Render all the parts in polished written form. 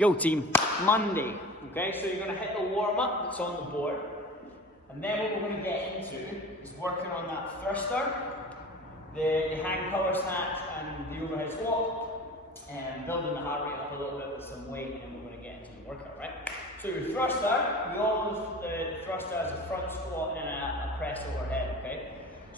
Yo team, Monday, okay, so you're going to hit the warm-up that's on the board, and then what we're going to get into is working on that thruster, the hang power snatch and the overhead squat, and building the heart rate up a little bit with some weight, and then we're going to get into the workout, right? So your thruster, we all know the thruster as a front squat and a press overhead, okay?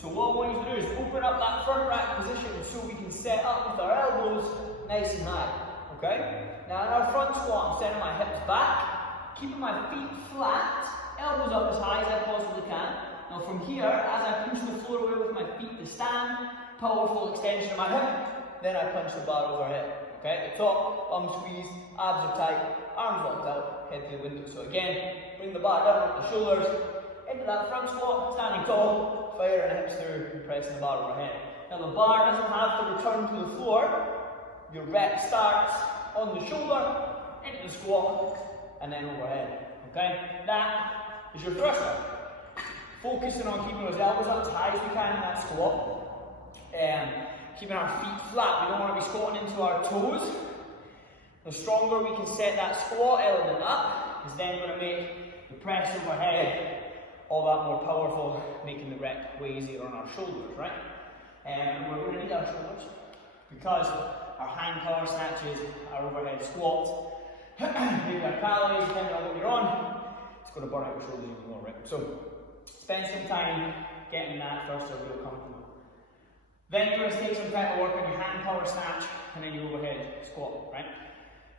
So what I want you to do is open up that front rack position so we can set up with our elbows nice and high, okay? Now in our front squat, I'm sending my hips back, keeping my feet flat, elbows up as high as I possibly can. Now from here, as I punch the floor away with my feet to stand, powerful extension of my hip, then I punch the bar overhead. Okay, at the top, bum squeeze, abs are tight, arms locked out, head to the window. So again, bring the bar down with the shoulders, into that front squat, standing tall, firing the hips through, and pressing the bar overhead. Now the bar doesn't have to return to the floor. Your rep starts on the shoulder, into the squat, and then overhead. Okay, that is your thruster. Focusing on keeping those elbows up as high as we can in that squat. Keeping our feet flat. We don't want to be squatting into our toes. The stronger we can set that squat element up is then going to make the press overhead all that more powerful, making the rep way easier on our shoulders, right? And we're going to need our shoulders because our hang power snatches, our overhead squats, maybe our calories, depending on what you're on, it's going to burn out your shoulders even more, right? So spend some time getting that thruster real comfortable. Then you're going to take some time to work on your hand power snatch and then your overhead squat, right?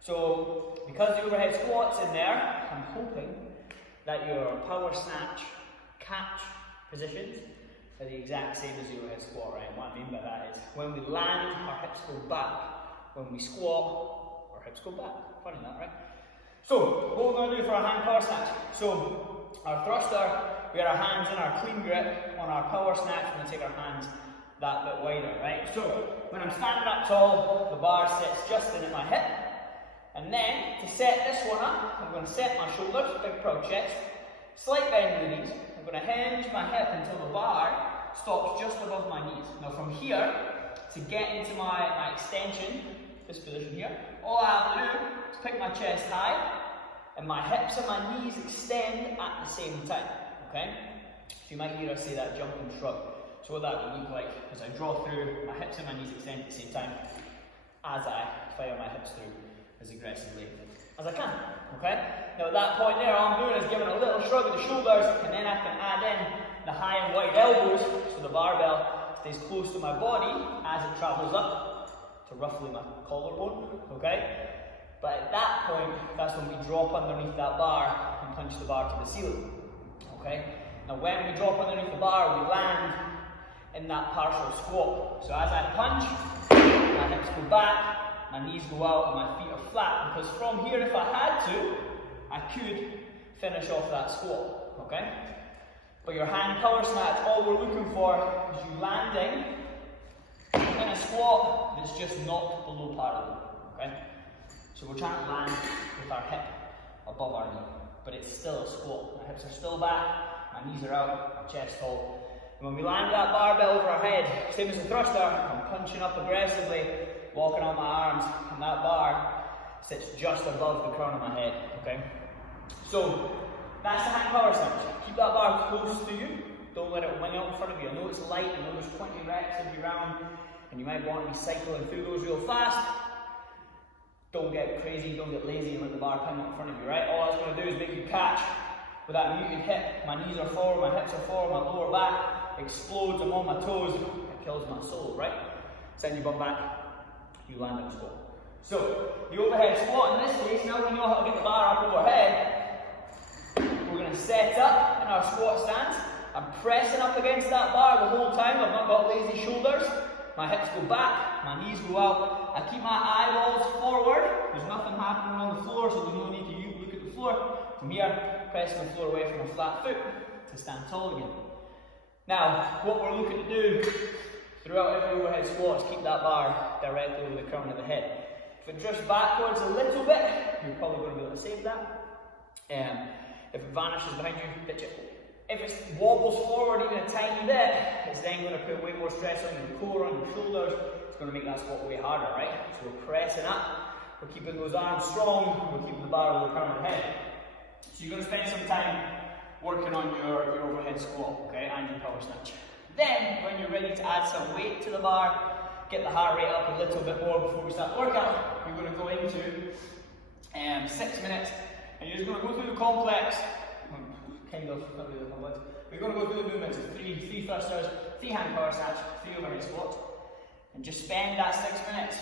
So because the overhead squat's in there, I'm hoping that your power snatch catch positions are the exact same as the overhead squat, right? And what I mean by that is when we land, our hips go back. When we squat, our hips go back. Funny that, right? So what we're going to do for our hand power snatch. So our thruster, we have our hands in our clean grip. On our power snatch, we're going to take our hands that bit wider, right? So when I'm standing up tall, the bar sits just in at my hip. And then to set this one up, I'm going to set my shoulders, big proud chest, slight bend in the knees. I'm going to hinge my hip until the bar stops just above my knees. Now from here, to get into my extension, this position here, all I have to do is pick my chest high, and my hips and my knees extend at the same time, okay? So you might hear us say that jump and shrug. So what that would look like is I draw through, my hips and my knees extend at the same time as I fire my hips through as aggressively as I can, okay? Now at that point there, all I'm doing is giving a little shrug of the shoulders, and then I can add in the high and wide elbows so the barbell stays close to my body as it travels up to roughly my collarbone, okay? But at that point, that's when we drop underneath that bar and punch the bar to the ceiling, okay? Now when we drop underneath the bar, we land in that partial squat. So as I punch, my hips go back, my knees go out, and my feet are flat. Because from here, if I had to, I could finish off that squat, okay? But your hand power snatch, all we're looking for is you landing in a squat that's just not below parallel, okay? So we're trying to land with our hip above our knee, but it's still a squat. My hips are still back, my knees are out, my chest tall. And when we land that barbell over our head, same as the thruster, I'm punching up aggressively, walking on my arms, and that bar sits just above the crown of my head, okay? So that's the hang power snatch. Keep that bar close to you. Don't let it wing out in front of you. I know it's light, I know there's 20 reps every round, and you might want to be cycling through those real fast. Don't get crazy, don't get lazy and let the bar ping out in front of you, right? All it's going to do is make you catch with that muted hip. My knees are forward, my hips are forward, my lower back explodes, I'm on my toes. It kills my soul, right? Send your bum back, you land in a squat. So, the overhead squat in this case, now we know how to get the bar up overhead. We're going to set up in our squat stance. I'm pressing up against that bar the whole time. I've not got lazy shoulders. My hips go back, my knees go out. I keep my eyeballs forward. There's nothing happening on the floor, so there's no need to look at the floor. From here, pressing the floor away from a flat foot to stand tall again. Now, what we're looking to do throughout every overhead squat is keep that bar directly over the crown of the head. If it drifts backwards a little bit, you're probably going to be able to save that. If it vanishes behind you, pitch it. If it wobbles forward even a tiny bit, it's then going to put way more stress on your core, on your shoulders. It's going to make that squat way harder, right? So we're pressing up. we're keeping those arms strong, we're keeping the bar over the head. So you're going to spend some time working on your overhead squat, okay, and your power snatch. Then, when you're ready to add some weight to the bar, get the heart rate up a little bit more before we start the workout, we're going to go into 6 minutes, and you're just going to go through the complex, kind of, not really the complex. We're going to go through the movements of three thrusters, 3 hand power snatch, 3 overhead squats, and just spend that 6 minutes.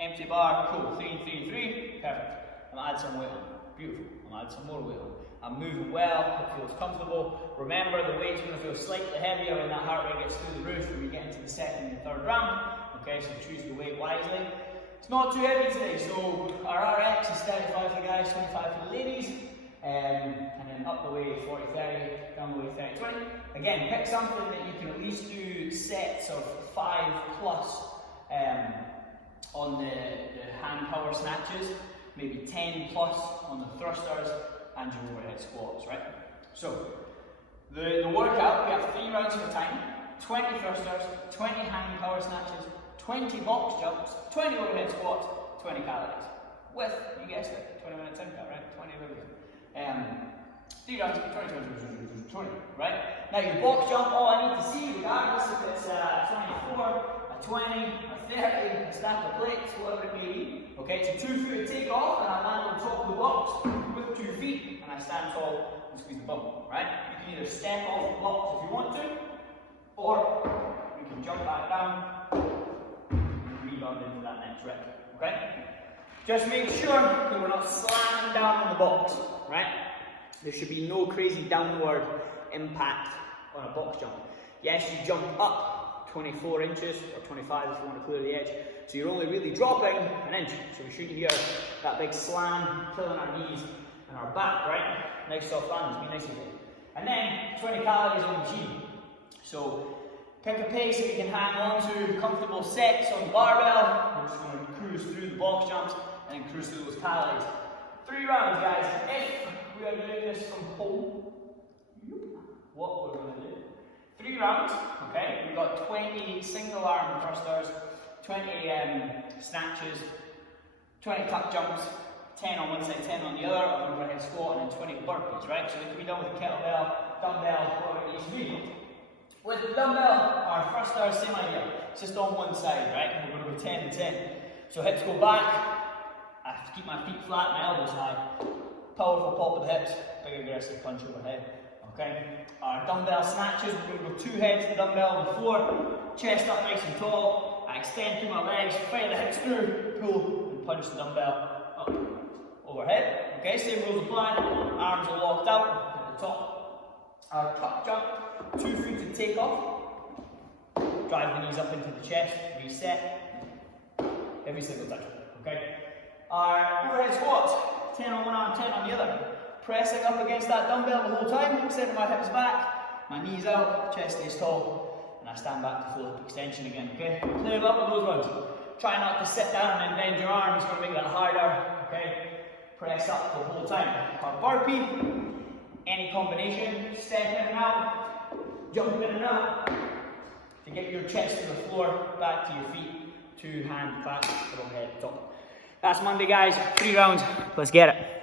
Empty bar, cool, 3, 3, 3, perfect. I'm going to add some weight on, beautiful. I'm going to add some more weight on. I'm moving well, it feels comfortable. Remember, the weight's going to feel slightly heavier when that heart rate gets through the roof when we get into the second and third round. Okay, so choose the weight wisely. It's not too heavy today, so our RX is 35 for the guys, 25 for the ladies. And then up the way 40, 30, down the way 30, 20. Again, pick something that you can at least do sets of 5 plus on the hand power snatches, maybe 10 plus on the thrusters and your overhead squats, right? So, the workout, we have 3 rounds for time, 20 thrusters, 20 hand power snatches, 20 box jumps, 20 overhead squats, 20 calories. With, you guessed it, 20 minutes in, right? 20 of everything. 3 rounds, 20, right? Now your box jump, all I need to see, regardless if it's a 24, a 20, a 30, a stack of plates, whatever it may be. Okay, so 2 foot take off, and I land on top of the box with 2 feet, and I stand tall and squeeze the bum, right? You can either step off the box if you want to, or you can jump back down and rebound into that next rep, okay? Just make sure that we're not slamming down on the box, right? There should be no crazy downward impact on a box jump. Yes, you jump up 24 inches or 25 if you want to clear the edge. So you're only really dropping an inch. So we shouldn't hear that big slam, killing our knees and our back, right? Nice soft landings, be nice and good. And then 20 calories on the G. So pick a pace that you can hang on to, comfortable sets on the barbell. We're just going to cruise through the box jumps and then cruise through those calories. 3 rounds, guys. If we are doing this from home, what we're going to do? 3 rounds, okay? We've got 20 single arm thrusters, 20 snatches, 20 tuck jumps, 10 on one side, 10 on the other, an overhead squat, and then 20 burpees, right? So they can be done with a kettlebell, dumbbell, whatever it needs to be. With the dumbbell, our thruster, same idea. It's just on one side, right? And we're going to go 10 and 10. So hips go back. I have to keep my feet flat, my elbows high. Powerful pop of the hips, big aggressive punch overhead. Okay? Our dumbbell snatches, we're going to go 2 heads to the dumbbell on the floor, chest up nice and tall. I extend through my legs, fire the hips through, pull, and punch the dumbbell up. Overhead. Okay, same rules apply. Arms are locked out at the top. Our tuck jump, 2 feet to take off. Drive the knees up into the chest, reset. Every single time. Okay? Our overhead squats, 10 on one arm, 10 on the other. Pressing up against that dumbbell the whole time, sending my hips back, my knees out, chest stays tall, and I stand back to full hip extension again, okay? Clear it up with those ones. Try not to sit down and bend your arm, it's going to make that harder, okay? Press up the whole time. Our burpee, any combination, step in and out, jump in and out, to get your chest to the floor, back to your feet, 2 hand clasps, from head top. That's Monday, guys. 3 rounds. Let's get it.